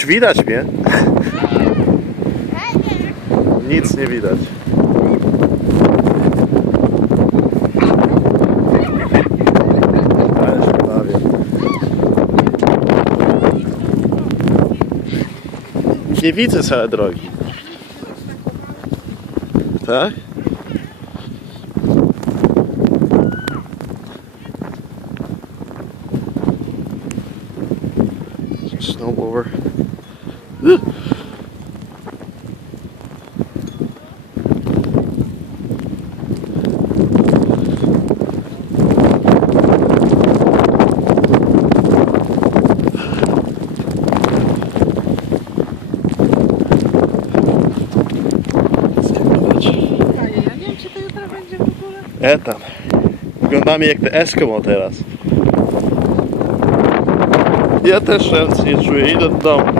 Coś widać mnie? Nic nie widać. Ale się bawię. Nie widzę całej drogi. Tak? Snowblower. Ja nie wiem, czy to jutro będzie w ogóle. Tam. Wyglądamy jak te Eskimo teraz. Ja też ręce nie czuję, idę do domu.